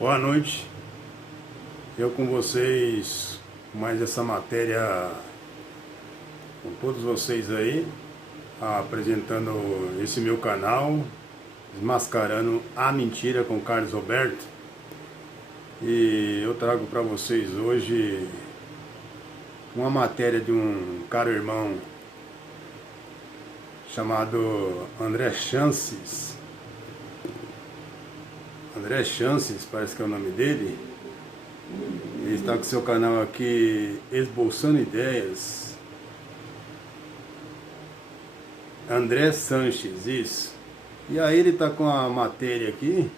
Boa noite, eu com vocês, mais essa matéria com todos vocês aí, apresentando esse meu canal, Desmascarando a Mentira com Carlos Roberto. E eu trago para vocês hoje uma matéria de um caro irmão chamado André Chances. André Chances, parece que é o nome dele. Ele está com seu canal aqui, Esboçando Ideias. André Sanches, isso. E aí ele está com a matéria aqui,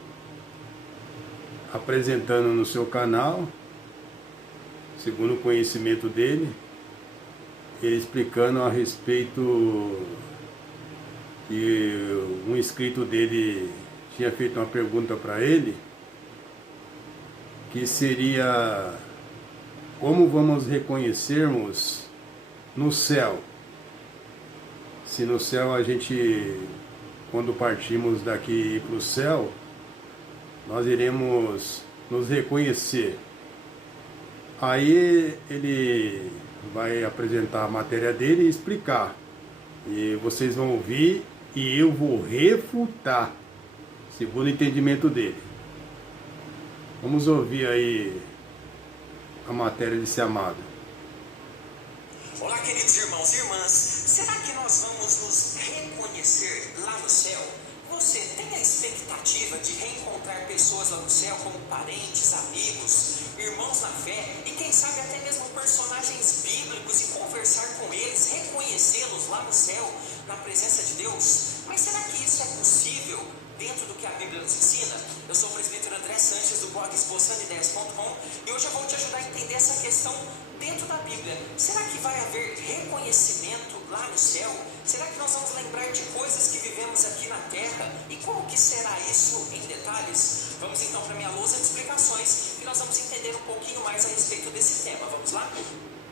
apresentando no seu canal, segundo o conhecimento dele, ele explicando a respeito que um inscrito dele tinha feito uma pergunta para ele, que seria: como vamos reconhecermos no céu? Se no céu a gente, quando partimos daqui para o céu, nós iremos nos reconhecer. Aí ele vai apresentar a matéria dele e explicar. E vocês vão ouvir e eu vou refutar, segundo o entendimento dele. Vamos ouvir aí a matéria desse amado. Olá, queridos irmãos e irmãs. Será que nós vamos nos reconhecer lá no céu? Você tem a expectativa de reencontrar pessoas lá no céu, como parentes, amigos, irmãos na fé, e quem sabe até mesmo personagens bíblicos, e conversar com eles, reconhecê-los lá no céu, na presença de Deus? Mas será que isso é possível dentro do que a Bíblia nos ensina? Eu sou o presbítero André Sanches, do blog esboçandoideias.com, e hoje eu vou te ajudar a entender essa questão dentro da Bíblia. Será que vai haver reconhecimento lá no céu? Será que nós vamos lembrar de coisas que vivemos aqui na terra? E como que será isso em detalhes? Vamos então para a minha lousa de explicações e nós vamos entender um pouquinho mais a respeito desse tema. Vamos lá?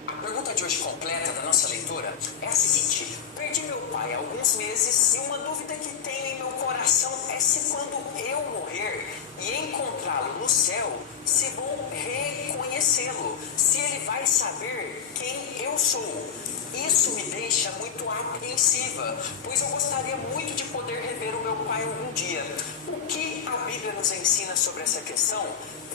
A pergunta de hoje completa da nossa leitura é a seguinte: perdi meu pai há alguns meses e uma dúvida que tenho em meu coração é se quando eu morrer e encontrá-lo no céu, se vou reconhecê-lo, se ele vai saber quem eu sou. Isso me deixa muito apreensiva, pois eu gostaria muito de poder rever o meu pai algum dia. O que a Bíblia nos ensina sobre essa questão?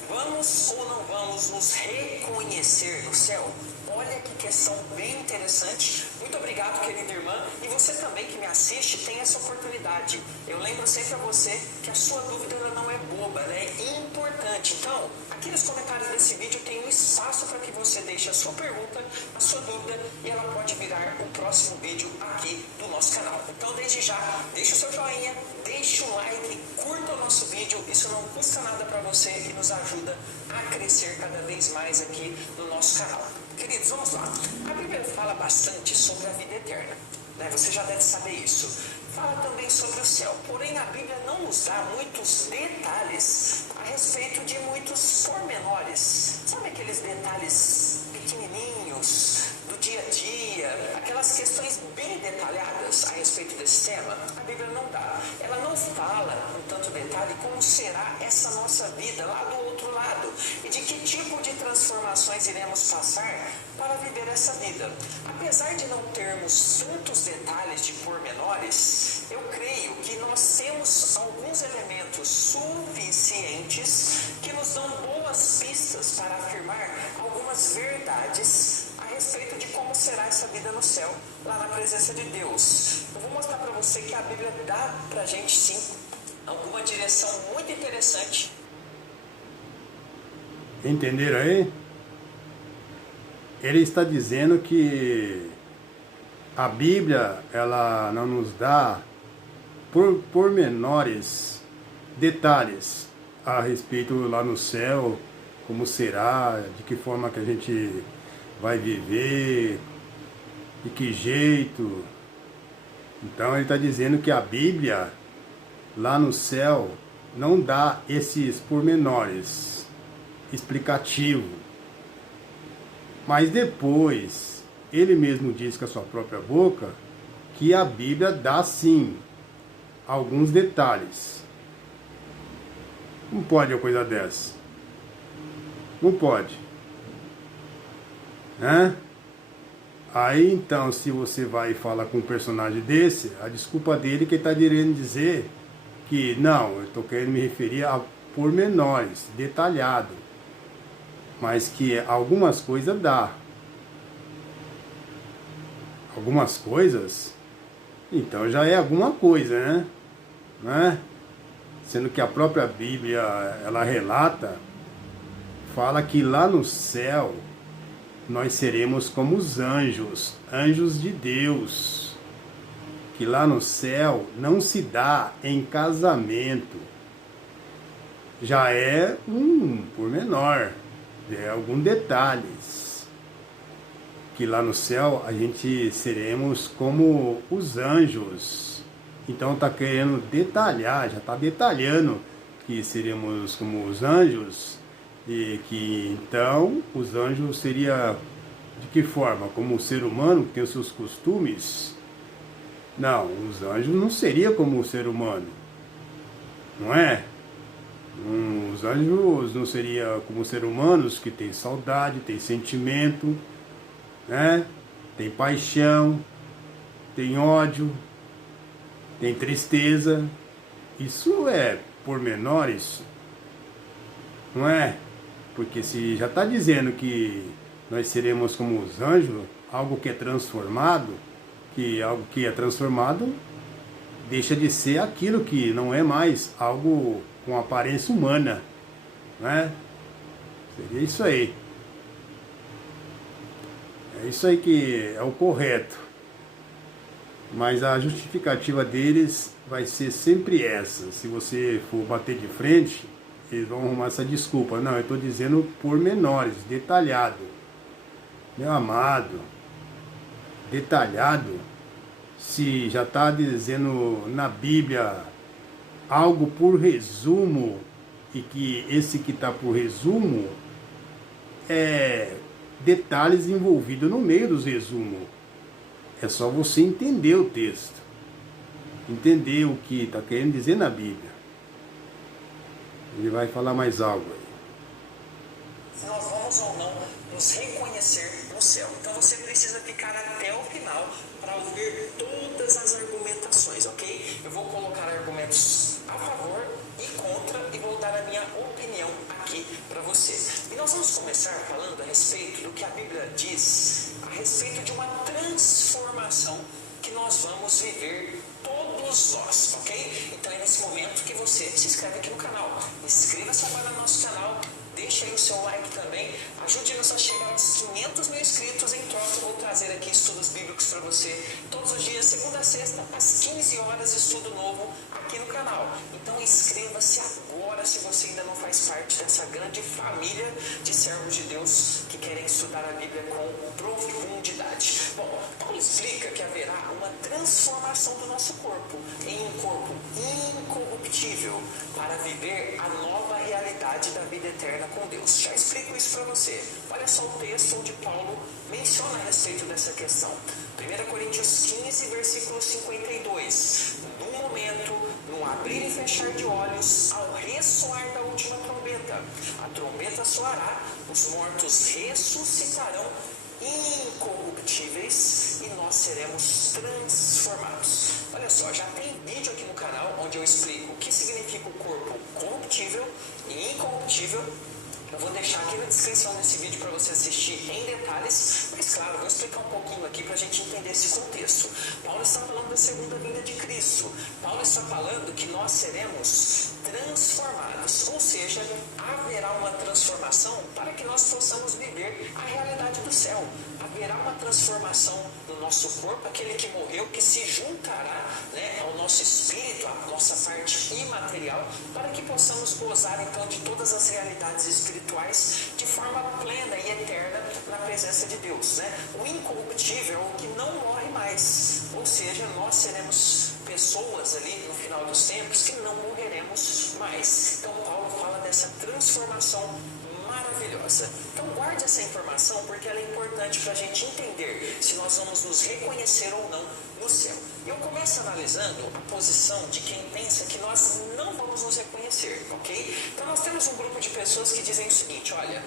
Vamos ou não vamos nos reconhecer no céu? Olha que questão bem interessante. Muito obrigado, querida irmã. E você também que me assiste tem essa oportunidade. Eu lembro sempre a você que a sua dúvida ela não é boba, ela é importante. Então, aqui nos comentários desse vídeo tem um espaço para que você deixe a sua pergunta, a sua dúvida, e ela pode virar o próximo vídeo aqui do nosso canal. Então, desde já, deixe o seu joinha, deixe o like, curta o nosso vídeo. Isso não custa nada para você e nos ajuda a crescer cada vez mais aqui no nosso canal. Queridos, vamos lá. A Bíblia fala bastante sobre a vida eterna, né? Você já deve saber isso. Fala também sobre o céu, porém a Bíblia não nos dá muitos detalhes a respeito de muitos pormenores. Sabe aqueles detalhes pequenininhos do dia a dia, aquelas questões bem detalhadas a respeito desse tema? A Bíblia não dá. Ela não fala com tanto detalhe como será essa nossa vida lá do outro lado e de que tipo de transformações iremos passar para viver essa vida. Apesar de não termos tantos detalhes de pormenores, eu creio que nós temos alguns elementos suficientes que nos dão boas pistas para afirmar algumas verdades a respeito de como será essa vida no céu, lá na presença de Deus. Eu vou mostrar para você que a Bíblia dá para a gente sim alguma direção muito interessante. Entenderam aí? Ele está dizendo que a Bíblia ela não nos dá pormenores, detalhes a respeito lá no céu, como será, de que forma que a gente vai viver, de que jeito. Então ele está dizendo que a Bíblia lá no céu não dá esses pormenores explicativos. Mas depois ele mesmo diz com a sua própria boca que a Bíblia dá sim alguns detalhes. Não pode uma coisa dessa. Não pode. Né? Aí então, se você vai e fala com um personagem desse, a desculpa dele é que ele está querendo dizer que não, eu estou querendo me referir a pormenores, detalhado, mas que algumas coisas dá. Algumas coisas, então já é alguma coisa, né? Sendo que a própria Bíblia, ela relata, fala que lá no céu nós seremos como os anjos, anjos de Deus, que lá no céu não se dá em casamento, já é um pormenor, é algum detalhes, que lá no céu a gente seremos como os anjos. Então está querendo detalhar, já está detalhando que seremos como os anjos, e que então os anjos seria de que forma? Como o ser humano que tem os seus costumes? Não, os anjos não seria como o ser humano, não é? Os anjos não seria como os seres humanos que tem saudade, tem sentimento, né? Tem paixão, tem ódio, tem tristeza. Isso é pormenores, não é? Porque se já está dizendo que nós seremos como os anjos, algo que é transformado, que algo que é transformado deixa de ser aquilo que não é mais algo com aparência humana, né? Seria isso aí. É isso aí que é o correto. Mas a justificativa deles vai ser sempre essa. Se você for bater de frente, eles vão arrumar essa desculpa. Não, eu estou dizendo pormenores, detalhado. Meu amado, detalhado. Se já está dizendo na Bíblia algo por resumo, e que esse que está por resumo é detalhes envolvidos no meio dos resumos. É só você entender o texto, entender o que está querendo dizer na Bíblia. Ele vai falar mais algo aí. Se nós vamos ou não nos reconhecer no céu. Então você precisa ficar até o final para ouvir todas as argumentações, ok? Eu vou colocar argumentos a favor e contra e vou dar a minha opinião aqui para você. E nós vamos começar falando a respeito do que a Bíblia diz a respeito de uma transformação que nós vamos viver todos nós, ok? Então é nesse momento que você se inscreve aqui no canal. Inscreva-se agora no nosso canal. Deixa aí o seu like também. Ajude-nos a chegar aos 500 mil inscritos. Em troca, eu vou trazer aqui estudos bíblicos para você. Todos os dias, segunda a sexta, às 15 horas, estudo novo aqui no canal. Então inscreva-se agora se você ainda não faz parte dessa grande família de servos de Deus que querem estudar a Bíblia com profundidade. Bom, Paulo explica que haverá uma transformação do nosso corpo em um corpo incorruptível para viver a nova realidade da vida eterna com Deus. Já explico isso para você. Olha só o texto onde Paulo menciona a respeito dessa questão. 1 Coríntios 15, versículo 52. No momento, num abrir e fechar de olhos, ao ressoar da última trombeta, a trombeta soará, os mortos ressuscitarão incorruptíveis e nós seremos transformados. Olha só, já tem vídeo aqui no canal onde eu explico o que significa o corpo corruptível e incorruptível. Eu vou deixar aqui na descrição desse vídeo para você assistir em detalhes, mas claro, eu vou explicar um pouquinho aqui para a gente entender esse contexto. Paulo está falando da segunda vinda de Cristo. Paulo está falando que nós seremos transformados, ou seja, haverá uma transformação para que nós possamos viver a realidade do céu. Haverá uma transformação no nosso corpo, aquele que morreu, que se juntará, né, ao nosso espírito, à nossa parte imaterial, para que possamos gozar então de todas as realidades espirituais de forma plena e eterna na presença de Deus, né? O incorruptível é o que não morre mais, ou seja, nós seremos pessoas ali no final dos tempos que não morreremos mais. Então Paulo fala dessa transformação maravilhosa. Então guarde essa informação porque ela é importante para a gente entender se nós vamos nos reconhecer ou não no céu. Eu começo analisando a posição de quem pensa que nós não vamos nos reconhecer, ok? Então nós temos um grupo de pessoas que dizem o seguinte: olha,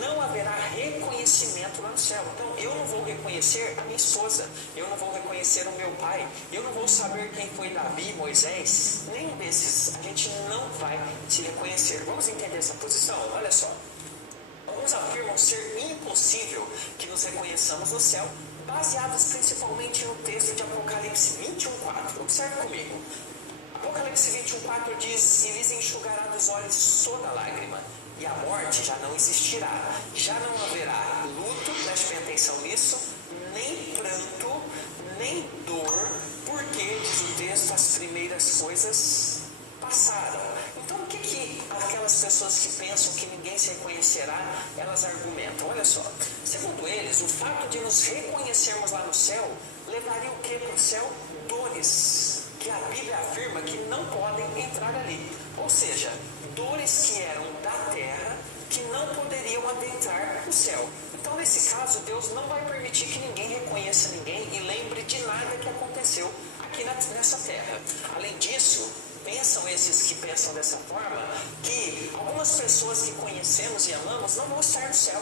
não haverá reconhecimento lá no céu. Então eu não vou reconhecer a minha esposa, eu não vou reconhecer o meu pai, eu não vou saber quem foi Davi, Moisés, nenhum desses. A gente não vai se reconhecer. Vamos entender essa posição? Olha só. Alguns afirmam ser impossível que nos reconheçamos no céu, baseados principalmente no texto de Apocalipse 21:4. Observe comigo. Apocalipse 21:4 diz: e lhes enxugará dos olhos toda lágrima, e a morte já não existirá, já não haverá luto, preste bem atenção nisso, nem pranto, nem dor, porque, diz o texto, as primeiras coisas passaram. Então o que aquelas pessoas que pensam que ninguém se reconhecerá, elas argumentam? Olha só, segundo eles, o fato de nos reconhecermos lá no céu levaria o que para o céu? Dores, que a Bíblia afirma que não podem entrar ali. Ou seja, dores que eram da terra, que não poderiam adentrar o céu. Então nesse caso, Deus não vai permitir que ninguém reconheça ninguém e lembre de nada que aconteceu aqui nessa terra. Além disso, pensam esses que pensam dessa forma, que algumas pessoas que conhecemos e amamos não vão estar no céu,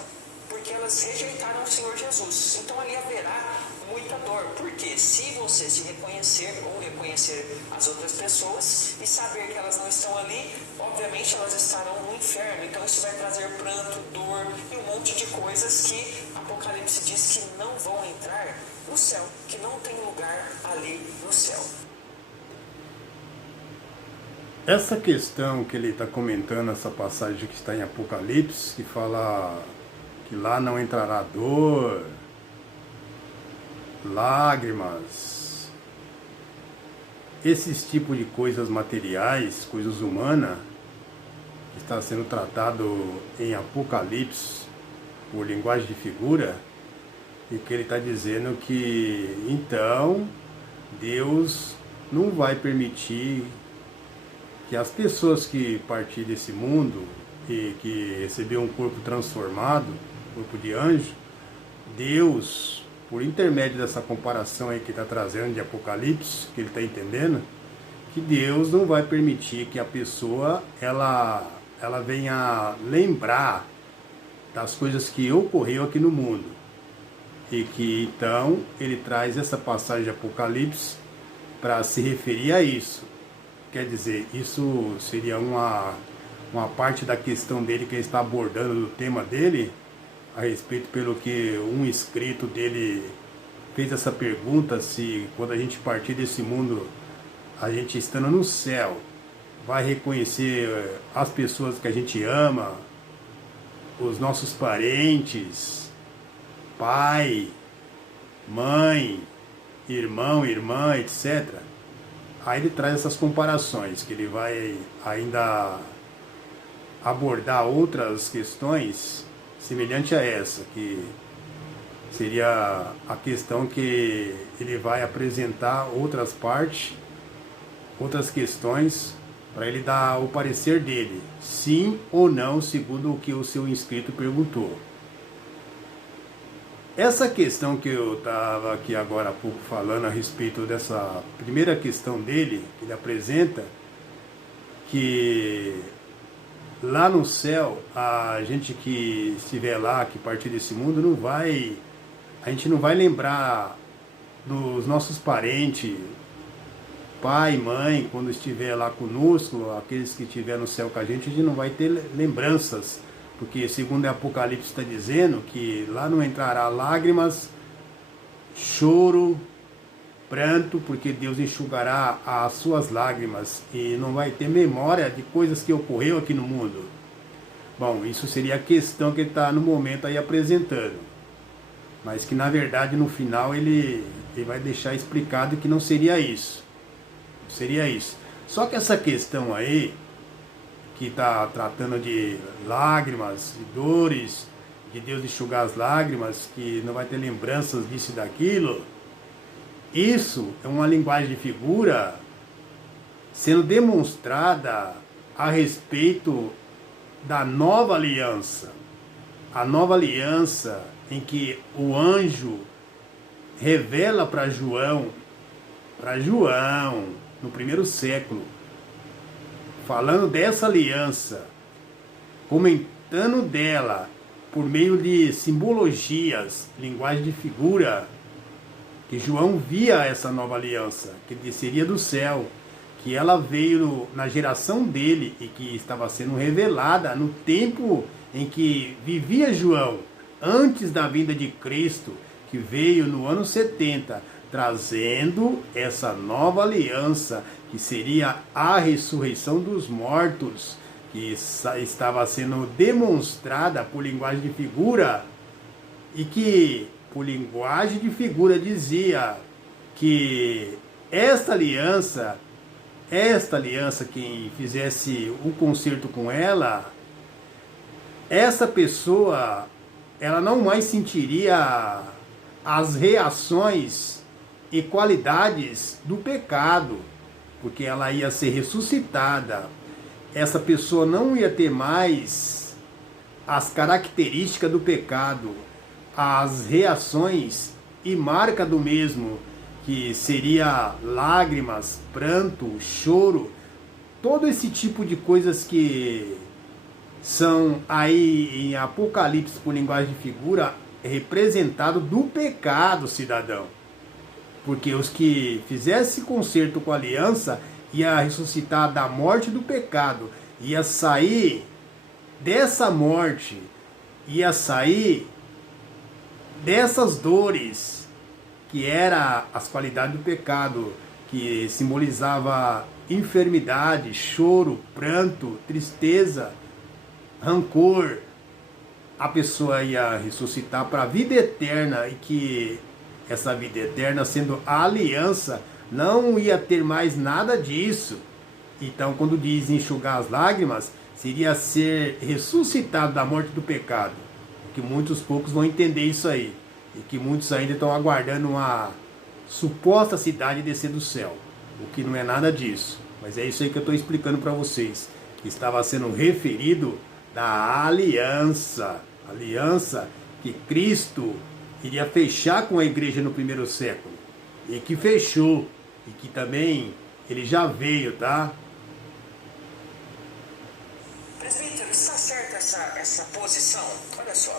porque elas rejeitaram o Senhor Jesus. Então ali haverá muita dor, porque se você se reconhecer ou reconhecer as outras pessoas e saber que elas não estão ali, obviamente elas estarão no inferno. Então isso vai trazer pranto, dor e um monte de coisas que Apocalipse diz que não vão entrar no céu, que não tem lugar ali no céu. Essa questão que ele está comentando, essa passagem que está em Apocalipse, que fala que lá não entrará dor, lágrimas, esses tipos de coisas materiais, coisas humanas, que está sendo tratado em Apocalipse por linguagem de figura, e que ele está dizendo que então Deus não vai permitir que as pessoas que partir desse mundo e que receber um corpo transformado, corpo de anjo, Deus, por intermédio dessa comparação aí que está trazendo de Apocalipse, que ele está entendendo, que Deus não vai permitir que a pessoa ela venha lembrar das coisas que ocorreu aqui no mundo. E que então ele traz essa passagem de Apocalipse para se referir a isso. Quer dizer, isso seria uma parte da questão dele que ele está abordando do tema dele, a respeito pelo que um inscrito dele fez essa pergunta, se quando a gente partir desse mundo, a gente estando no céu, vai reconhecer as pessoas que a gente ama, os nossos parentes, pai, mãe, irmão, irmã, etc. Aí ele traz essas comparações, que ele vai ainda abordar outras questões semelhante a essa, que seria a questão que ele vai apresentar outras partes, outras questões, para ele dar o parecer dele, sim ou não, segundo o que o seu inscrito perguntou. Essa questão que eu estava aqui agora há pouco falando a respeito dessa primeira questão dele, que ele apresenta, que lá no céu, a gente que estiver lá, que partir desse mundo, a gente não vai lembrar dos nossos parentes, pai, mãe, quando estiver lá conosco, aqueles que estiver no céu com a gente não vai ter lembranças. Porque segundo o Apocalipse está dizendo que lá não entrará lágrimas, choro, pranto, porque Deus enxugará as suas lágrimas e não vai ter memória de coisas que ocorreu aqui no mundo. Bom, isso seria a questão que ele está no momento aí apresentando. Mas que na verdade no final ele vai deixar explicado que não seria isso. Não seria isso. Só que essa questão aí, que está tratando de lágrimas, de dores, de Deus enxugar as lágrimas, que não vai ter lembranças disso e daquilo, isso é uma linguagem de figura sendo demonstrada a respeito da nova aliança. A nova aliança em que o anjo revela para João, no primeiro século, falando dessa aliança, comentando dela por meio de simbologias, linguagem de figura, que João via essa nova aliança, que desceria do céu, que ela veio na geração dele e que estava sendo revelada no tempo em que vivia João, antes da vinda de Cristo, que veio no ano 70, trazendo essa nova aliança, que seria a ressurreição dos mortos, que estava sendo demonstrada por linguagem de figura, e que, por linguagem de figura, dizia que esta aliança, quem fizesse o concerto com ela, essa pessoa, ela não mais sentiria as reações e qualidades do pecado, porque ela ia ser ressuscitada. Essa pessoa não ia ter mais as características do pecado, as reações e marca do mesmo, que seria lágrimas, pranto, choro, todo esse tipo de coisas que são aí em Apocalipse, por linguagem de figura, representado do pecado, cidadão. Porque os que fizessem concerto com a aliança ia ressuscitar da morte do pecado, ia sair dessa morte, ia sair dessas dores, que era as qualidades do pecado, que simbolizava enfermidade, choro, pranto, tristeza, rancor. A pessoa ia ressuscitar para a vida eterna, e que essa vida eterna, sendo a aliança, não ia ter mais nada disso. Então, quando diz enxugar as lágrimas, seria ser ressuscitado da morte do pecado. Que muitos poucos vão entender isso aí. E que muitos ainda estão aguardando uma suposta cidade descer do céu. O que não é nada disso. Mas é isso aí que eu estou explicando para vocês. Que estava sendo referido da aliança. Aliança que Cristo iria fechar com a igreja no primeiro século. E que fechou. E que também ele já veio, tá? Presbítero, está certa essa posição? Olha só,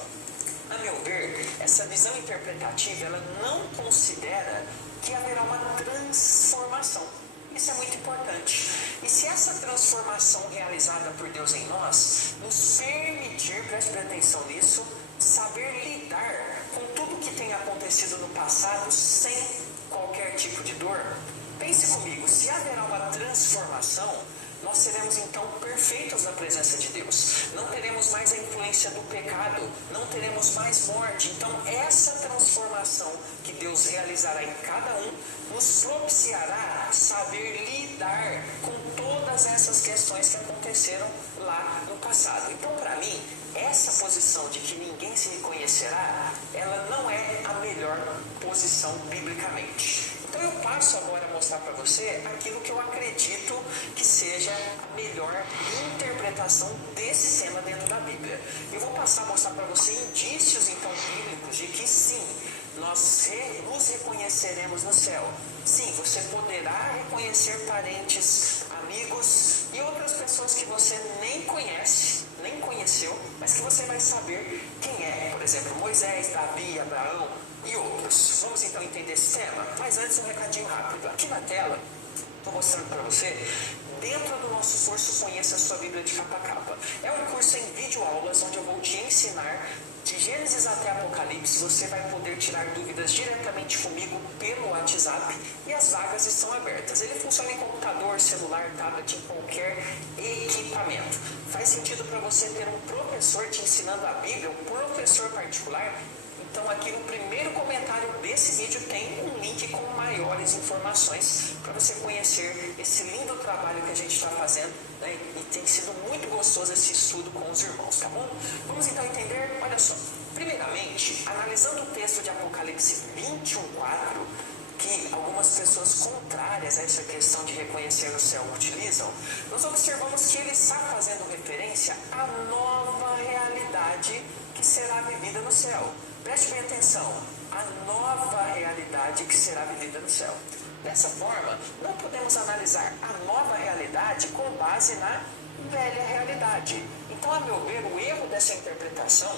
a meu ver, essa visão interpretativa, ela não considera que haverá uma transformação. Isso é muito importante. E se essa transformação realizada por Deus em nós nos permitir, preste atenção nisso, saber lidar com tudo que tem acontecido no passado sem qualquer tipo de dor. Pense comigo, se haverá uma transformação, nós seremos então perfeitos na presença de Deus. Não teremos mais a influência do pecado, não teremos mais morte. Então essa transformação que Deus realizará em cada um nos propiciará saber lidar com todas essas questões que aconteceram lá no passado. Então, para mim, essa posição de que ninguém se reconhecerá, ela não é a melhor posição biblicamente. Então eu passo agora a mostrar para você aquilo que eu acredito que seja a melhor interpretação desse tema dentro da Bíblia. Eu vou passar a mostrar para você indícios então bíblicos de que sim, nós nos reconheceremos no céu. Sim, você poderá reconhecer parentes, amigos e outras pessoas que você nem conhece, nem conheceu, mas que você vai saber quem é. Por exemplo, Moisés, Davi, Abraão e outros. Vamos então entender esse tema? Mas antes um recadinho rápido. Aqui na tela, estou mostrando para você, dentro do nosso curso Conheça a Sua Bíblia de Capa a Capa. É um curso em videoaulas onde eu vou te ensinar de Gênesis até Apocalipse. Você vai poder tirar dúvidas diretamente comigo pelo WhatsApp e as vagas estão abertas. Ele funciona em computador, celular, tablet, em qualquer equipamento. Faz sentido para você ter um professor te ensinando a Bíblia, um professor particular? Então aqui no primeiro comentário desse vídeo tem um link com maiores informações para você conhecer esse lindo trabalho que a gente está fazendo, né? E tem sido muito gostoso esse estudo com os irmãos, tá bom? Vamos então entender, olha só. Primeiramente, analisando o texto de Apocalipse 21:4, que algumas pessoas contrárias a essa questão de reconhecer o céu utilizam, nós observamos que ele está fazendo referência à nova realidade que será vivida no céu. Preste bem atenção, a nova realidade que será vivida no céu. Dessa forma, não podemos analisar a nova realidade com base na velha realidade. Então, a meu ver, o erro dessa interpretação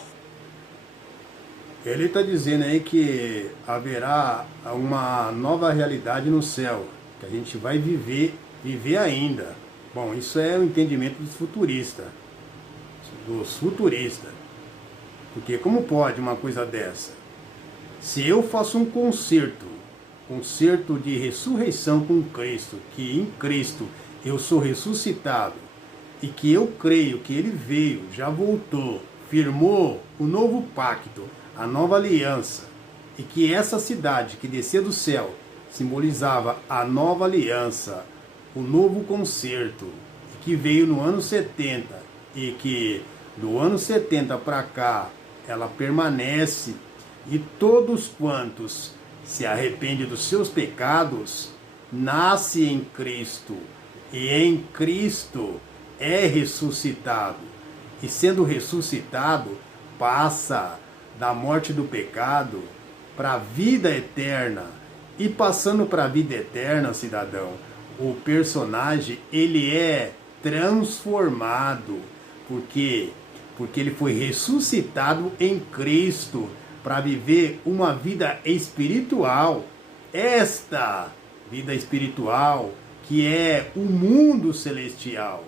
Ele está dizendo aí que haverá uma nova realidade no céu, que a gente vai viver ainda. Bom, isso é o entendimento dos futuristas. Porque como pode uma coisa dessa? Se eu faço um concerto de ressurreição com Cristo, que em Cristo eu sou ressuscitado, e que eu creio que Ele veio, já voltou, firmou o novo pacto, a nova aliança, e que essa cidade que descia do céu simbolizava a nova aliança, o novo concerto, que veio no ano 70, e que do ano 70 para cá ela permanece, e todos quantos se arrependem dos seus pecados, nasce em Cristo, e em Cristo é ressuscitado, e sendo ressuscitado, passa da morte do pecado para a vida eterna. E passando para a vida eterna, cidadão, o personagem ele é transformado, porque ele foi ressuscitado em Cristo para viver uma vida espiritual. Esta vida espiritual que é o mundo celestial,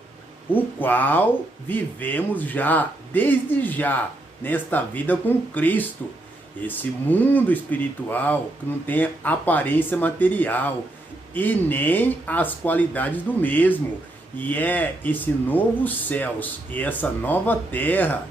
o qual vivemos já, desde já, nesta vida com Cristo. Esse mundo espiritual que não tem aparência material e nem as qualidades do mesmo. E é esse novo céus e essa nova terra,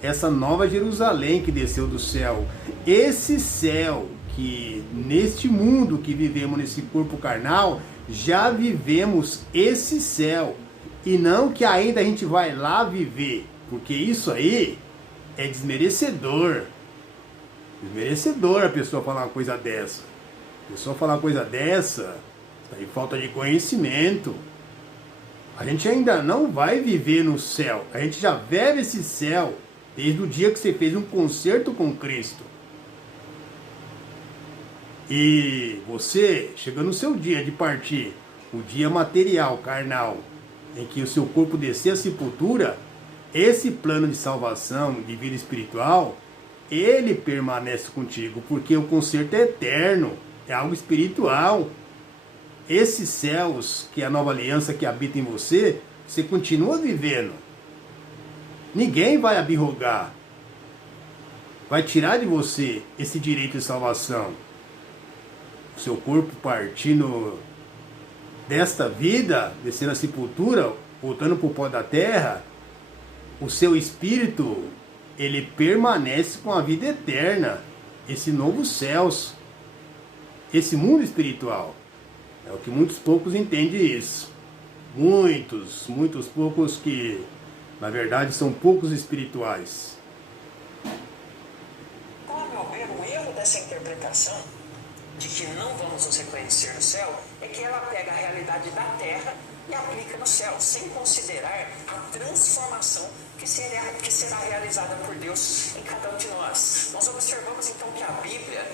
essa nova Jerusalém que desceu do céu. Esse céu que neste mundo que vivemos, nesse corpo carnal, já vivemos esse céu. E não que ainda a gente vai lá viver, porque isso aí é desmerecedor. Desmerecedor a pessoa falar uma coisa dessa. A pessoa falar uma coisa dessa, está em falta de conhecimento. A gente ainda não vai viver no céu. A gente já vive esse céu desde o dia que você fez um concerto com Cristo. E você, chegando no seu dia de partir, o dia material, carnal, em que o seu corpo descer à sepultura, esse plano de salvação, de vida espiritual, ele permanece contigo, porque o concerto é eterno, é algo espiritual. Esses céus, que é a nova aliança que habita em você, você continua vivendo. Ninguém vai abrogar, vai tirar de você esse direito de salvação. O seu corpo partindo desta vida, descendo a sepultura, voltando para o pó da terra, o seu espírito, ele permanece com a vida eterna, esse novo céus, esse mundo espiritual. É o que muitos poucos entendem isso. Muitos poucos que, na verdade, são poucos espirituais. Então, a meu ver, o erro dessa interpretação de que não vamos nos reconhecer no céu é que ela pega a realidade da terra e aplica no céu, sem considerar a transformação que será realizada por Deus em cada um de nós. Nós observamos então que a Bíblia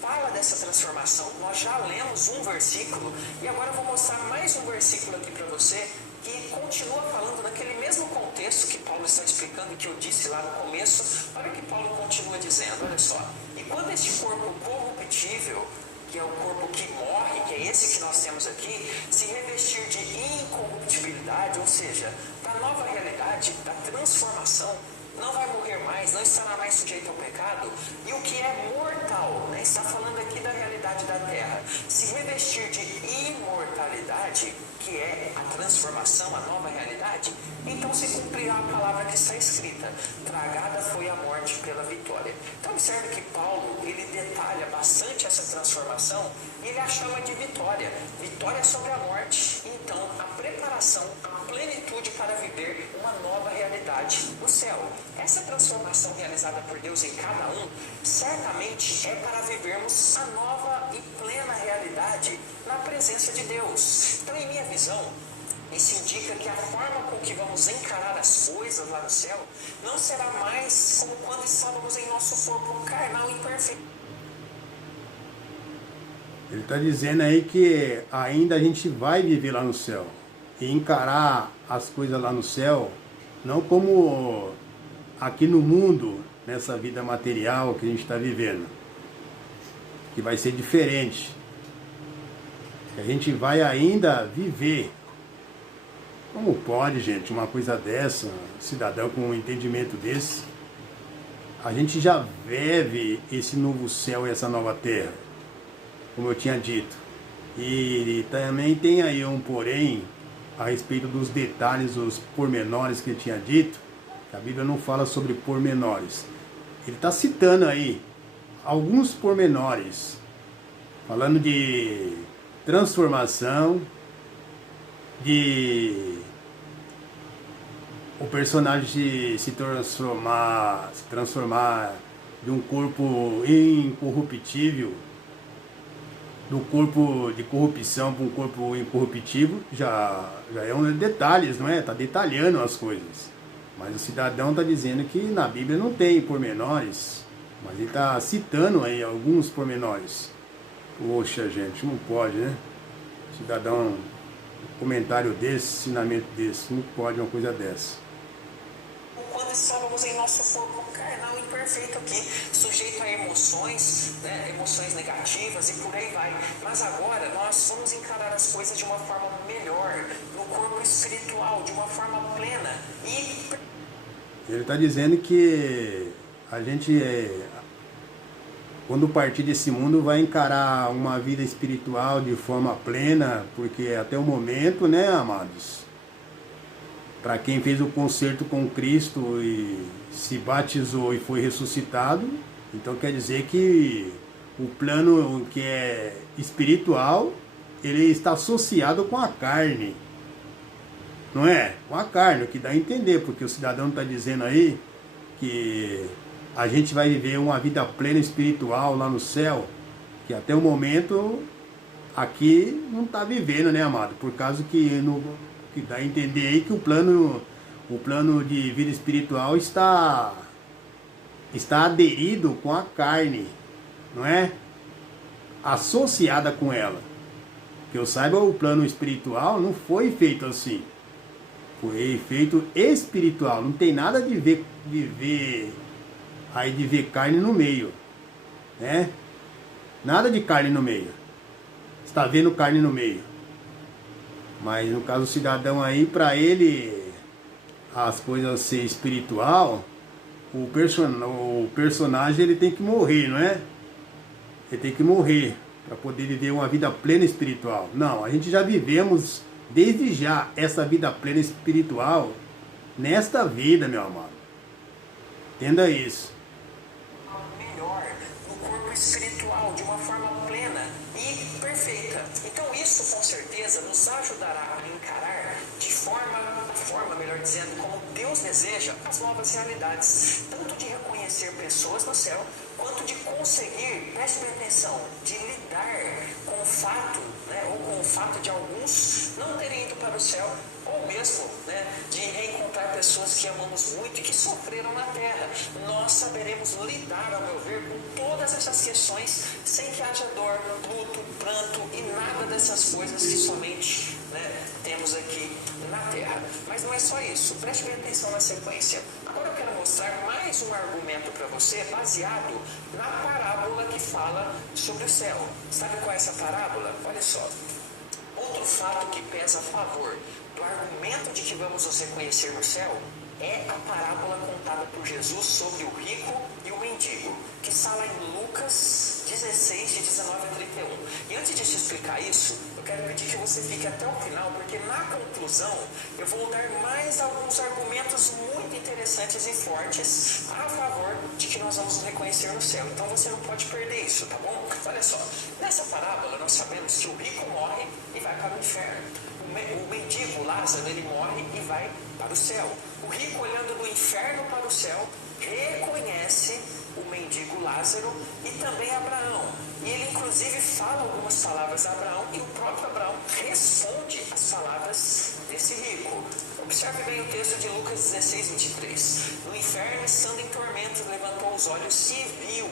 fala dessa transformação. Nós já lemos um versículo e agora eu vou mostrar mais um versículo aqui para você que continua falando naquele mesmo contexto que Paulo está explicando e que eu disse lá no começo. Olha o que Paulo continua dizendo, olha só. E quando este corpo corruptível, que é o corpo que morre, que é esse que nós temos aqui, se revestir de incorruptibilidade, ou seja, da nova realidade, da transformação, não vai morrer mais, não estará mais sujeito ao pecado, e o que é mortal, né, está falando aqui da realidade da terra, se revestir de imortalidade, que é a transformação, a nova realidade, então se cumprirá a palavra que está escrita: tragada foi a morte pela vitória. Então observe que Paulo, ele detalha bastante essa transformação e ele a chama de vitória, vitória sobre a morte. Então a preparação, a plenitude para viver uma nova realidade no céu. Essa transformação realizada por Deus em cada um, certamente é para vivermos a nova e plena realidade na presença de Deus. Então, em minha visão, isso indica que a forma com que vamos encarar as coisas lá no céu não será mais como quando estávamos em nosso corpo carnal imperfeito. Ele está dizendo aí que ainda a gente vai viver lá no céu e encarar as coisas lá no céu, não como aqui no mundo, nessa vida material que a gente está vivendo, que vai ser diferente, que a gente vai ainda viver. Como pode, gente, uma coisa dessa, um cidadão com um entendimento desse? A gente já vive esse novo céu e essa nova terra, como eu tinha dito. E também tem aí um porém a respeito dos detalhes, os pormenores que eu tinha dito, que a Bíblia não fala sobre pormenores. Ele está citando aí alguns pormenores, falando de transformação, de o personagem se transformar de um corpo incorruptível, do corpo de corrupção para um corpo incorruptível, já é um detalhes, não é? Está detalhando as coisas. Mas o cidadão está dizendo que na Bíblia não tem pormenores, mas ele está citando aí alguns pormenores. Poxa, gente, não pode, né? Cidadão, um comentário desse, ensinamento desse, não pode uma coisa dessa. Quando estávamos em nosso corpo carnal imperfeito aqui, sujeito a emoções, né, emoções negativas e por aí vai. Mas agora nós vamos encarar as coisas de uma forma melhor, no corpo espiritual, de uma forma plena. E ele está dizendo que a gente, quando partir desse mundo, vai encarar uma vida espiritual de forma plena, porque até o momento, né, amados, para quem fez o concerto com Cristo e se batizou e foi ressuscitado, então quer dizer que o plano que é espiritual, ele está associado com a carne. Não é? Com a carne, o que dá a entender, porque o cidadão está dizendo aí que a gente vai viver uma vida plena espiritual lá no céu, que até o momento aqui não está vivendo, né, amado? Por causa que dá a entender aí que o plano de vida espiritual está aderido com a carne, não é? Associada com ela. Que eu saiba, o plano espiritual não foi feito assim. Foi feito espiritual. Não tem nada de ver carne no meio, né? Nada de carne no meio. Está vendo carne no meio. Mas no caso do cidadão aí, para ele as coisas ser espiritual, o personagem ele tem que morrer, não é? Ele tem que morrer para poder viver uma vida plena espiritual. Não, a gente já vivemos desde já essa vida plena espiritual nesta vida, meu amado. Entenda isso. Melhor no corpo espiritual, de uma forma plena e perfeita. Então isso com certeza nos ajudará a encarar de forma, melhor dizendo, como Deus deseja as novas realidades, tanto de reconhecer pessoas no céu, quanto de conseguir, preste bem atenção, de lidar com o fato, né, ou com o fato de alguns não terem ido para o céu, ou mesmo, né, de reencontrar pessoas que amamos muito e que sofreram na terra. Nós saberemos lidar, ao meu ver, com todas essas questões sem que haja dor, luto, pranto e nada dessas coisas que somente, né, temos aqui na terra. Mas não é só isso, preste bem atenção na sequência. Agora eu quero mostrar mais um argumento para você baseado na parábola que fala sobre o céu. Sabe qual é essa parábola? Olha só. Outro fato que pesa a favor do argumento de que vamos nos reconhecer no céu é a parábola contada por Jesus sobre o rico e o mendigo, que está lá em Lucas 16, de 19 a 31. E antes de te explicar isso, eu quero pedir que você fique até o final, porque na conclusão eu vou dar mais alguns argumentos muito interessantes e fortes a favor de que nós vamos nos reconhecer no céu. Então você não pode perder isso, tá bom? Olha só, nessa parábola nós sabemos que o rico morre e vai para o inferno. O mendigo Lázaro, ele morre e vai para o céu. O rico, olhando do inferno para o céu, reconhece o mendigo Lázaro e também Abraão. E ele inclusive fala algumas palavras a Abraão e o próprio Abraão responde as palavras desse rico. Observe bem o texto de Lucas 16, 23. No inferno, estando em tormento, levantou os olhos e viu.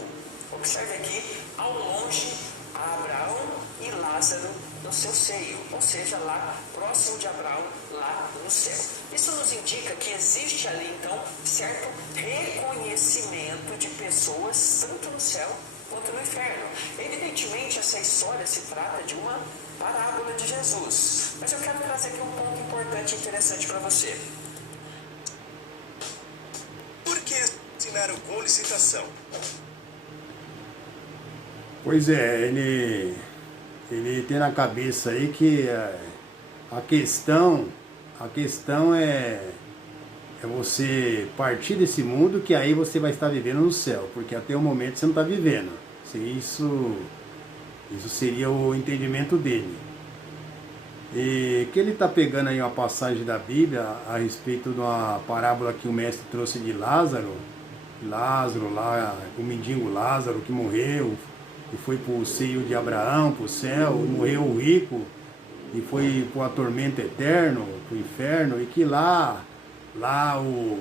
Observe aqui, ao longe, Abraão e Lázaro no seu seio, ou seja, lá próximo de Abraão, lá no céu. Isso nos indica que existe ali então certo reconhecimento céu quanto no inferno. Evidentemente, essa história se trata de uma parábola de Jesus. Mas eu quero trazer aqui um ponto importante e interessante para você. Por que ensinaram com licitação? Pois é, ele tem na cabeça aí que a questão é você partir desse mundo, que aí você vai estar vivendo no céu, porque até o momento você não está vivendo. Isso seria o entendimento dele. E que ele está pegando aí uma passagem da Bíblia a respeito de uma parábola que o mestre trouxe de Lázaro lá, o mendigo Lázaro que morreu e foi para o seio de Abraão, para o céu, e morreu o rico e foi para o atormento eterno, para o inferno, e que lá o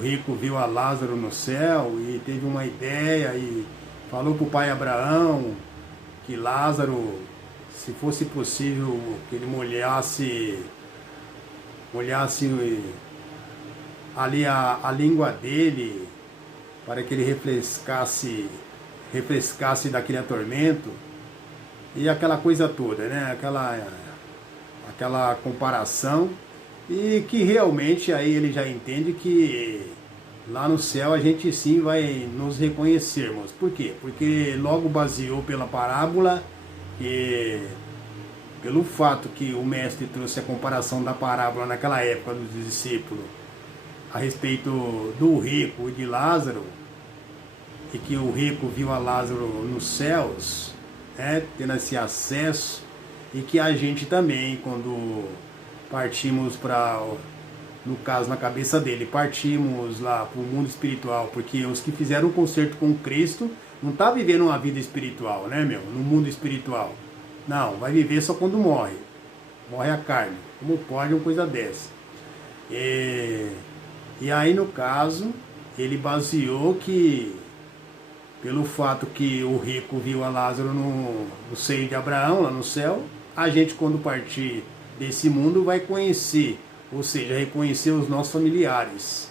rico viu a Lázaro no céu e teve uma ideia e falou para o pai Abraão que Lázaro, se fosse possível, que ele molhasse ali a língua dele para que ele refrescasse daquele atormento e aquela coisa toda, né? Aquela comparação, e que realmente aí ele já entende que lá no céu a gente sim vai nos reconhecermos. Por quê? Porque logo baseou pela parábola, e pelo fato que o mestre trouxe a comparação da parábola naquela época dos discípulos a respeito do rico e de Lázaro, e que o rico viu a Lázaro nos céus, tendo esse acesso, e que a gente também, quando partimos para, no caso, na cabeça dele, partimos lá para o mundo espiritual, porque os que fizeram um concerto com Cristo não tá vivendo uma vida espiritual, né, no mundo espiritual. Não, vai viver só quando morre a carne. Como pode uma coisa dessa? E aí, no caso, ele baseou que, pelo fato que o rico viu a Lázaro no seio de Abraão, lá no céu, a gente, quando partir desse mundo, vai conhecer, ou seja, reconhecer os nossos familiares,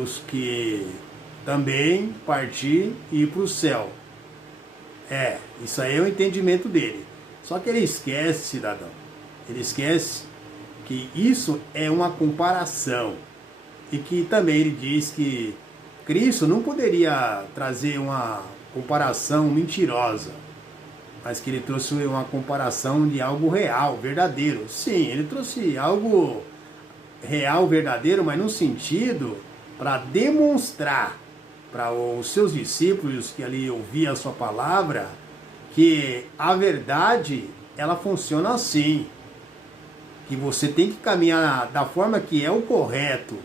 os que também partir e ir para o céu. Isso aí é o entendimento dele. Só que ele esquece, cidadão, ele esquece que isso é uma comparação, e que também ele diz que Cristo não poderia trazer uma comparação mentirosa, mas que ele trouxe uma comparação de algo real, verdadeiro. Sim, ele trouxe algo real, verdadeiro, mas no sentido para demonstrar para os seus discípulos que ali ouviam a sua palavra, que a verdade, ela funciona assim, que você tem que caminhar da forma que é o correto,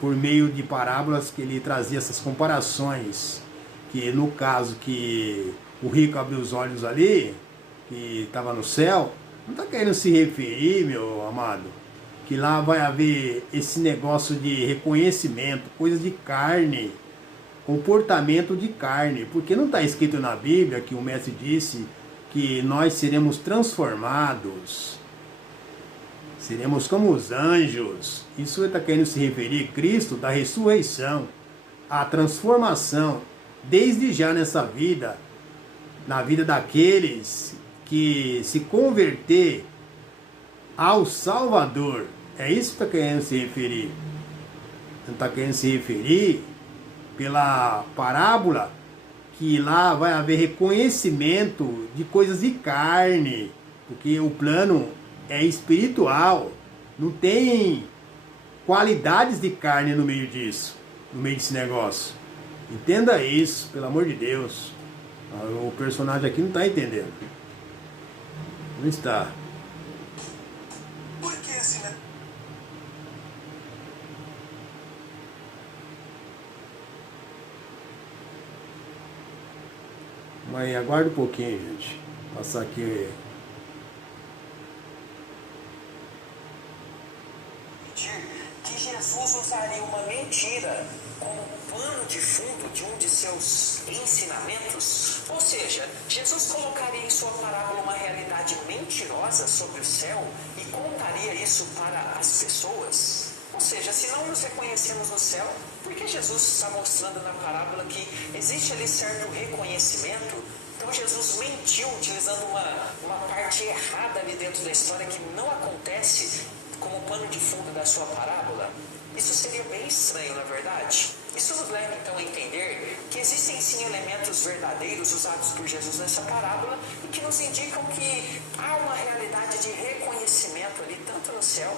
por meio de parábolas que ele trazia essas comparações, que no caso que o rico abriu os olhos ali, que estava no céu, não está querendo se referir, meu amado, que lá vai haver esse negócio de reconhecimento, coisas de carne, comportamento de carne, porque não está escrito na Bíblia que o mestre disse que nós seremos transformados, seremos como os anjos. Isso está querendo se referir a Cristo da ressurreição, a transformação, desde já nessa vida, na vida daqueles que se converter ao Salvador. É isso que está querendo se referir. Não está querendo se referir pela parábola que lá vai haver reconhecimento de coisas de carne, porque o plano é espiritual, não tem qualidades de carne no meio disso, no meio desse negócio. Entenda isso, pelo amor de Deus. O personagem aqui não está entendendo. Não está. Por que assim, né? Mas aguarda um pouquinho, gente. Passar aqui. Que Jesus usaria uma mentira como pano de fundo de um de seus ensinamentos? Ou seja, Jesus colocaria em sua parábola uma realidade mentirosa sobre o céu e contaria isso para as pessoas? Ou seja, se não nos reconhecemos no céu, por que Jesus está mostrando na parábola que existe ali certo reconhecimento? Então Jesus mentiu utilizando uma parte errada ali dentro da história que não acontece como pano de fundo da sua parábola. Isso seria bem estranho, na verdade. Isso nos leva então a entender que existem sim elementos verdadeiros usados por Jesus nessa parábola e que nos indicam que há uma realidade de reconhecimento ali, tanto no céu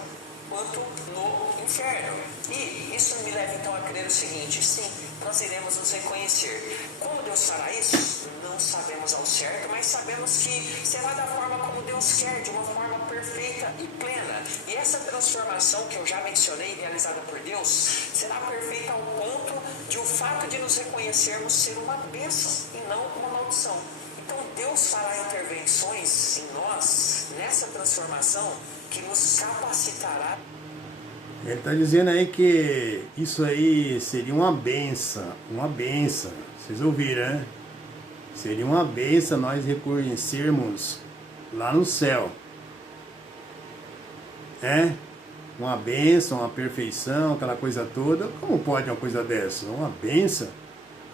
quanto no inferno. E isso me leva então a crer o seguinte: sim, nós iremos nos reconhecer. Como Deus fará isso? Não sabemos ao certo, mas sabemos que será da forma como Deus quer, de uma forma perfeita e plena. E essa transformação que eu já mencionei, realizada por Deus, será perfeita ao ponto de o fato de nos reconhecermos ser uma bênção e não uma maldição. Então Deus fará intervenções em nós, nessa transformação, que nos capacitará. Ele está dizendo aí que isso aí seria uma benção, vocês ouviram, né? Seria uma benção nós reconhecermos lá no céu, uma benção, uma perfeição, aquela coisa toda. Como pode uma coisa dessa? Uma benção?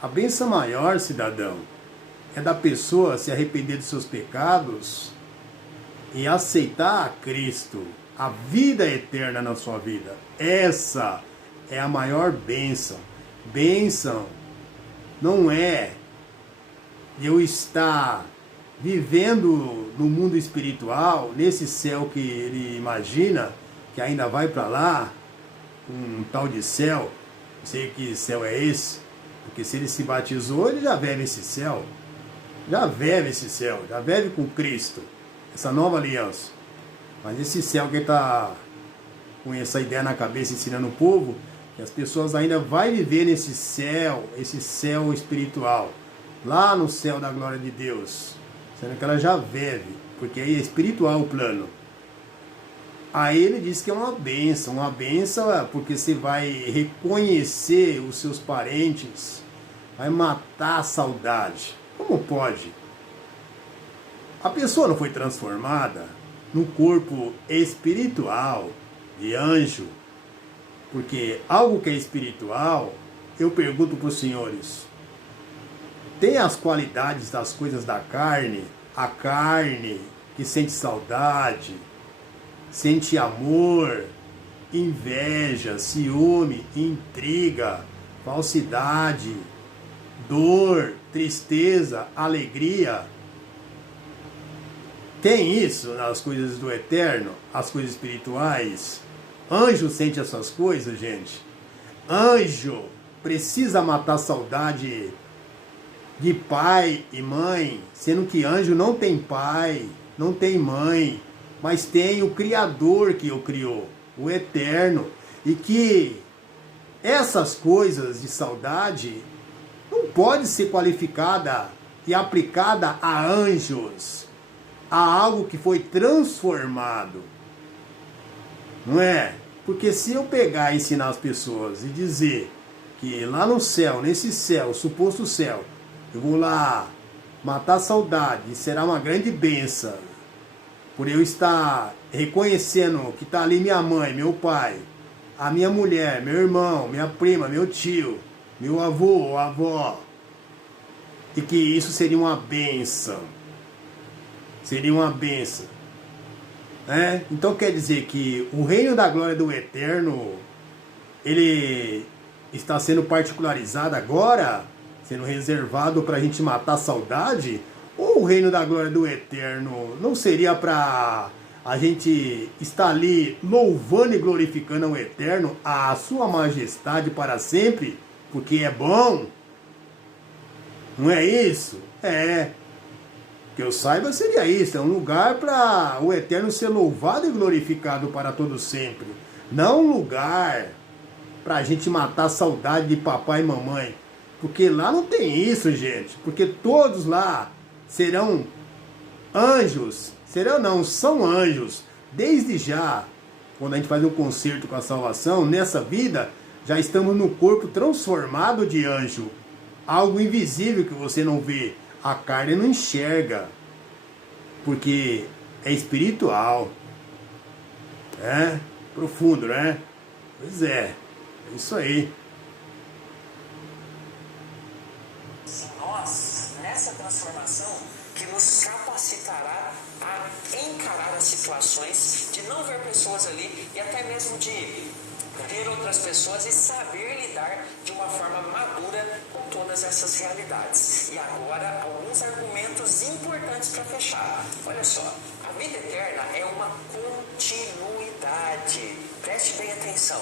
A benção maior, cidadão, é da pessoa se arrepender dos seus pecados e aceitar a Cristo, a vida eterna na sua vida. Essa é a maior bênção. Bênção não é eu estar vivendo no mundo espiritual, nesse céu que ele imagina, que ainda vai para lá, um tal de céu. Não sei que céu é esse, porque se ele se batizou, ele já vive esse céu. Já vive com Cristo, essa nova aliança. Mas esse céu que ele está com essa ideia na cabeça, ensinando o povo, que as pessoas ainda vão viver nesse céu, esse céu espiritual, lá no céu da glória de Deus, sendo que ela já vive, porque aí é espiritual o plano. Aí ele diz que é uma bênção porque você vai reconhecer os seus parentes, vai matar a saudade. Como pode? A pessoa não foi transformada no corpo espiritual de anjo, porque algo que é espiritual, eu pergunto para os senhores, tem as qualidades das coisas da carne, a carne que sente saudade, sente amor, inveja, ciúme, intriga, falsidade, dor, tristeza, alegria. Tem isso nas coisas do eterno, as coisas espirituais. Anjo sente essas coisas, gente. Anjo precisa matar saudade de pai e mãe, sendo que anjo não tem pai, não tem mãe, mas tem o Criador que o criou, o Eterno, e que essas coisas de saudade não pode ser qualificada e aplicada a anjos, a algo que foi transformado, não é? Porque se eu pegar e ensinar as pessoas e dizer que lá no céu, nesse céu, suposto céu, eu vou lá matar a saudade e será uma grande bênção, por eu estar reconhecendo que está ali minha mãe, meu pai, a minha mulher, meu irmão, minha prima, meu tio, meu avô ou avó, e que isso seria uma bênção. Seria uma bênção. Então quer dizer que o reino da glória do Eterno, ele está sendo particularizado agora, sendo reservado para a gente matar a saudade? Ou o reino da glória do Eterno não seria para a gente estar ali louvando e glorificando ao Eterno, a sua majestade para sempre, porque é bom? Não é isso? Que eu saiba seria isso, é um lugar para o Eterno ser louvado e glorificado para todo sempre. Não um lugar para a gente matar a saudade de papai e mamãe. Porque lá não tem isso, gente. Porque todos lá serão anjos. São anjos. Desde já, quando a gente faz um concerto com a salvação, nessa vida, já estamos no corpo transformado de anjo. Algo invisível que você não vê. A carne não enxerga. Porque é espiritual. Profundo, né? Pois é isso aí. Nós, nessa transformação, que nos capacitará a encarar as situações, de não ver pessoas ali e até mesmo de ver outras pessoas e saber lidar de uma forma madura com todas essas realidades. E agora, alguns argumentos importantes para fechar. Olha só, a vida eterna é uma continuidade. Preste bem atenção.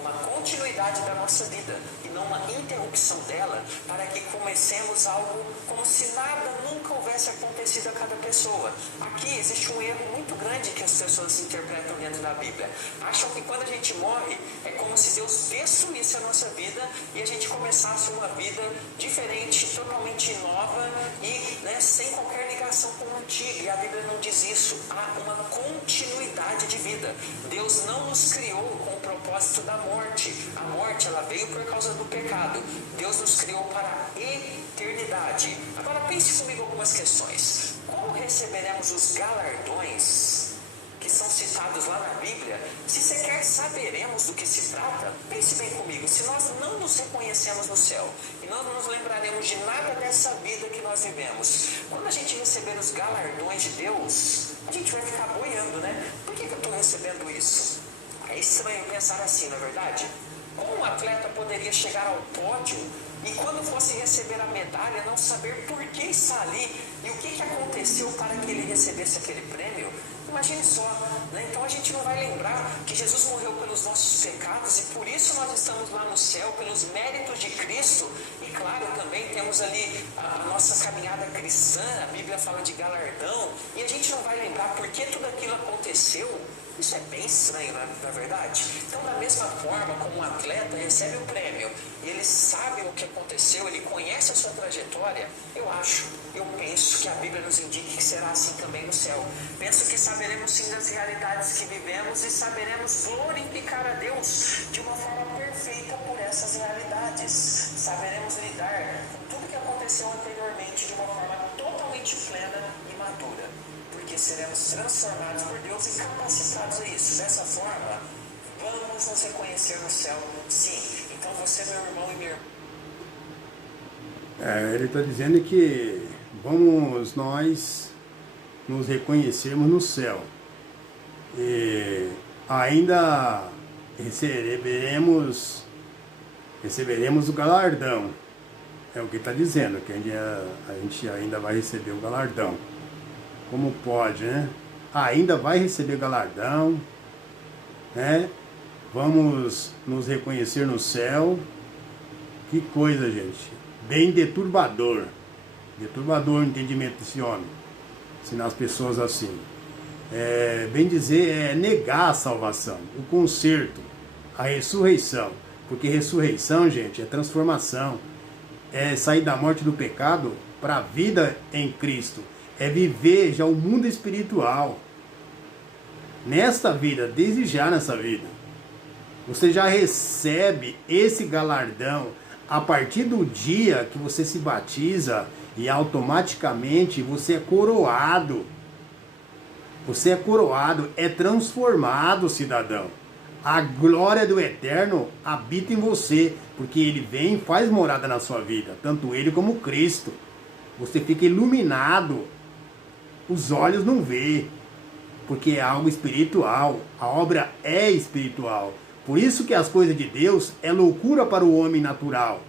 Uma continuidade da nossa vida e não uma interrupção dela, para que comecemos algo como se nada nunca houvesse acontecido a cada pessoa. Aqui existe um erro muito grande que as pessoas interpretam dentro da Bíblia. Acham que quando a gente morre é como se Deus destruísse a nossa vida e a gente começasse uma vida diferente, totalmente nova e sem qualquer ligação com o antigo. E a Bíblia não diz isso. Há uma continuidade de vida. Deus não nos criou com o propósito da morte. A morte, ela veio por causa do pecado. Deus nos criou para a eternidade. Agora pense comigo algumas questões. Como receberemos os galardões que são citados lá na Bíblia? Se sequer saberemos do que se trata, pense bem comigo. Se nós não nos reconhecemos no céu e nós não nos lembraremos de nada dessa vida que nós vivemos, quando a gente receber os galardões de Deus, a gente vai ficar boiando, né? Por que eu estou recebendo isso? É estranho pensar assim, não é verdade? Como um atleta poderia chegar ao pódio e quando fosse receber a medalha não saber por que está ali e o que aconteceu para que ele recebesse aquele prêmio? Imagine só, né? Então a gente não vai lembrar que Jesus morreu pelos nossos pecados e por isso nós estamos lá no céu, pelos méritos de Cristo. E claro, também temos ali a nossa caminhada cristã, a Bíblia fala de galardão, e a gente não vai lembrar por que tudo aquilo aconteceu. Isso é bem estranho, na verdade. Então, da mesma forma como um atleta recebe o prêmio e ele sabe o que aconteceu, ele conhece a sua trajetória, eu penso que a Bíblia nos indica que será assim também no céu. Penso que saberemos sim das realidades que vivemos e saberemos glorificar a Deus de uma forma perfeita por essas realidades. Saberemos lidar com tudo que aconteceu anteriormente de uma forma totalmente plena e madura. Porque seremos transformados por Deus e capacitados a isso. Dessa forma, vamos nos reconhecer no céu. Sim, então você, meu irmão e minha irmã. Ele está dizendo que vamos nós nos reconhecermos no céu. E ainda receberemos o galardão. É o que está dizendo, que a gente ainda vai receber o galardão. Como pode, né? Ainda vai receber galardão, né? Vamos nos reconhecer no céu. Que coisa, gente. Bem deturbador. Deturbador o entendimento desse homem. Ensinar as pessoas assim. Bem dizer, é negar a salvação, o conserto, a ressurreição. Porque ressurreição, gente, é transformação. É sair da morte do pecado para a vida em Cristo. É viver já o mundo espiritual. Nesta vida, desde já nessa vida. Você já recebe esse galardão a partir do dia que você se batiza e automaticamente você é coroado. Você é coroado, é transformado, cidadão. A glória do Eterno habita em você, porque Ele vem e faz morada na sua vida, tanto Ele como Cristo. Você fica iluminado. Os olhos não vê, porque é algo espiritual. A obra é espiritual. Por isso que as coisas de Deus é loucura para o homem natural.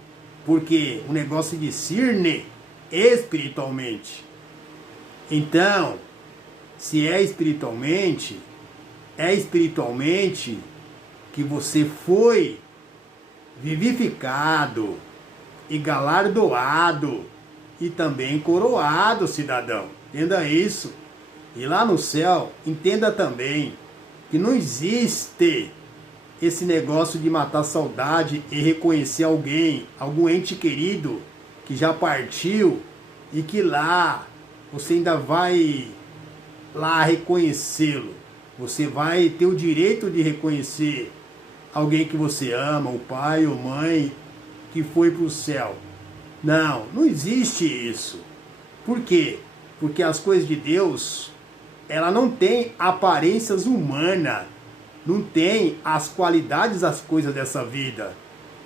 Porque o negócio discerne espiritualmente. Então, se é espiritualmente que você foi vivificado e galardoado e também coroado, cidadão. Entenda isso. E lá no céu, entenda também que não existe esse negócio de matar saudade e reconhecer alguém, algum ente querido que já partiu e que lá você ainda vai lá reconhecê-lo. Você vai ter o direito de reconhecer alguém que você ama, o pai ou mãe que foi para o céu. Não, não existe isso. Por quê? Porque as coisas de Deus, ela não tem aparências humanas. não tem as qualidades das coisas dessa vida.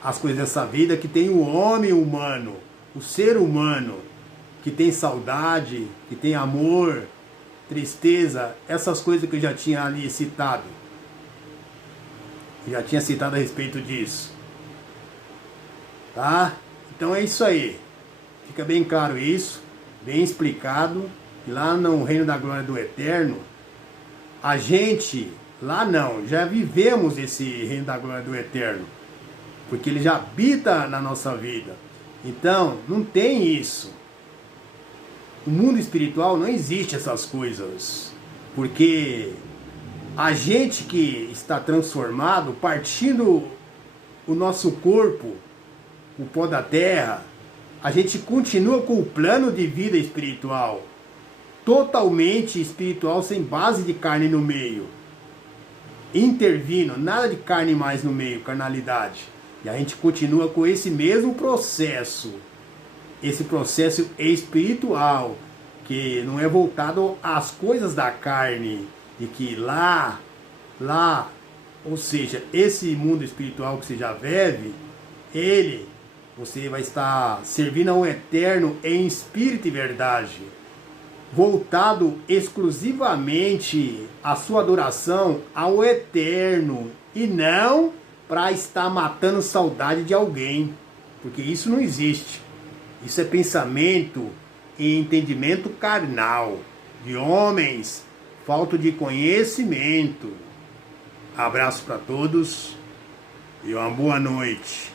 As coisas dessa vida que tem o homem humano, o ser humano, que tem saudade, que tem amor, tristeza, essas coisas que eu já tinha ali citado. Já tinha citado a respeito disso. Tá? Então é isso aí. Fica bem claro isso, bem explicado. E lá no Reino da Glória do Eterno, a gente, lá não, já vivemos esse Reino da Glória do Eterno. Porque ele já habita na nossa vida. Então, não tem isso. No mundo espiritual não existe essas coisas. Porque a gente que está transformado, partindo o nosso corpo, o pó da terra, a gente continua com o plano de vida espiritual. Totalmente espiritual, sem base de carne no meio. Intervindo, nada de carne mais no meio, carnalidade. E a gente continua com esse mesmo processo. Esse processo espiritual, que não é voltado às coisas da carne. E que lá, ou seja, esse mundo espiritual que você já vive, você vai estar servindo ao Eterno em espírito e verdade. Voltado exclusivamente a sua adoração ao Eterno. E não para estar matando saudade de alguém. Porque isso não existe. Isso é pensamento e entendimento carnal. De homens, falta de conhecimento. Abraço para todos e uma boa noite.